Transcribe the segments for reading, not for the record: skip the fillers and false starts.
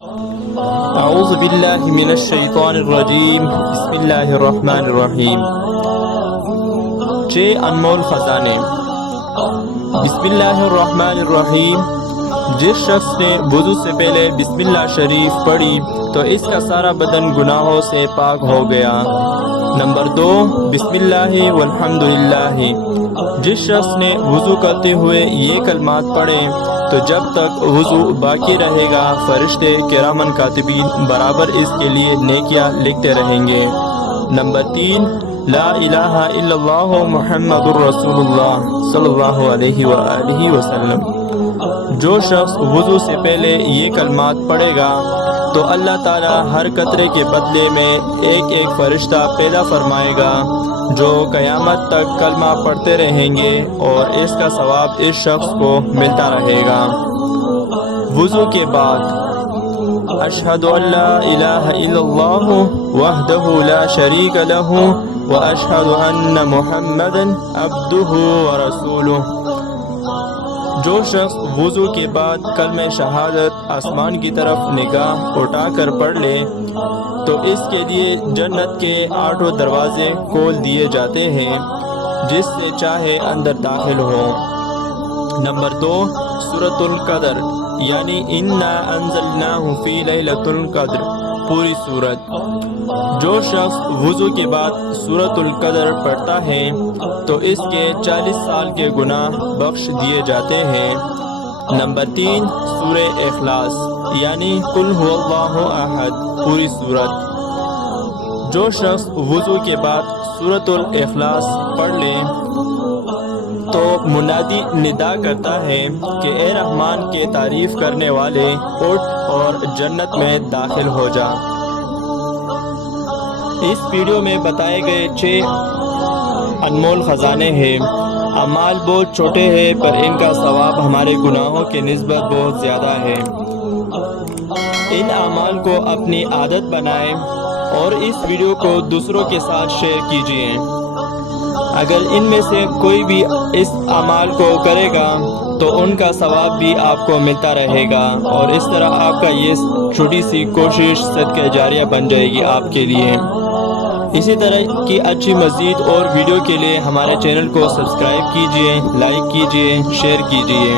اعوذ باللہ من الشیطان الرجیم، بسم اللہ الرحمن الرحیم۔ انمول خزانے۔ بسم اللہ الرحمن الرحیم۔ جس شخص نے وضو سے پہلے بسم اللہ شریف پڑھی تو اس کا سارا بدن گناہوں سے پاک ہو گیا۔ نمبر 2، بسم اللہ والحمدللہ۔ جس شخص نے وضو کرتے ہوئے یہ کلمات پڑھے تو جب تک وضو باقی رہے گا فرشتے کرامن کاتبین برابر اس کے لیے نیکیاں لکھتے رہیں گے۔ نمبر 3، لا الہ الا اللہ محمد الرسول اللہ صلی اللہ علیہ وآلہ وسلم۔ جو شخص وضو سے پہلے یہ کلمات پڑھے گا تو اللہ تعالیٰ ہر قطرے کے بدلے میں ایک ایک فرشتہ پیدا فرمائے گا جو قیامت تک کلمہ پڑھتے رہیں گے اور اس کا ثواب اس شخص کو ملتا رہے گا۔ وضو کے بعد اشہد ان لا الہ الا اللہ وحدہ لا شریک لہ واشہد ان محمدا عبدہ ورسولہ۔ جو شخص وضو کے بعد کلمہ شہادت آسمان کی طرف نگاہ اٹھا کر پڑھ لے تو اس کے لیے جنت کے 8 دروازے کھول دیے جاتے ہیں، جس سے چاہے اندر داخل ہو۔ نمبر 2، سورۃ القدر یعنی انا انزلناہ فی لیلۃ القدر، پوری سورت۔ جو شخص وضو کے بعد سورۃ القدر پڑھتا ہے تو اس کے 40 سال کے گناہ بخش دیے جاتے ہیں۔ نمبر 3، سورہ اخلاص یعنی قل هو اللہ احد، پوری سورت۔ جو شخص وضو کے بعد سورۃ الاخلاص پڑھ لے تو منادی ندا کرتا ہے کہ اے رحمان کے تعریف کرنے والے اٹھ اور جنت میں داخل ہو جا۔ اس ویڈیو میں بتائے گئے 6 انمول خزانے ہیں۔ اعمال بہت چھوٹے ہیں پر ان کا ثواب ہمارے گناہوں کے نسبت بہت زیادہ ہے۔ ان اعمال کو اپنی عادت بنائیں اور اس ویڈیو کو دوسروں کے ساتھ شیئر کیجیے۔ اگر ان میں سے کوئی بھی اس اعمال کو کرے گا تو ان کا ثواب بھی آپ کو ملتا رہے گا اور اس طرح آپ کا یہ چھوٹی سی کوشش صدقہ جاریہ بن جائے گی آپ کے لیے۔ اسی طرح کی اچھی مزید اور ویڈیو کے لیے ہمارے چینل کو سبسکرائب کیجیے، لائک کیجیے، شیئر کیجیے۔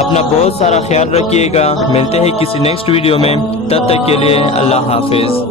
اپنا بہت سارا خیال رکھیے گا۔ ملتے ہیں کسی نیکسٹ ویڈیو میں، تب تک کے لیے اللہ حافظ۔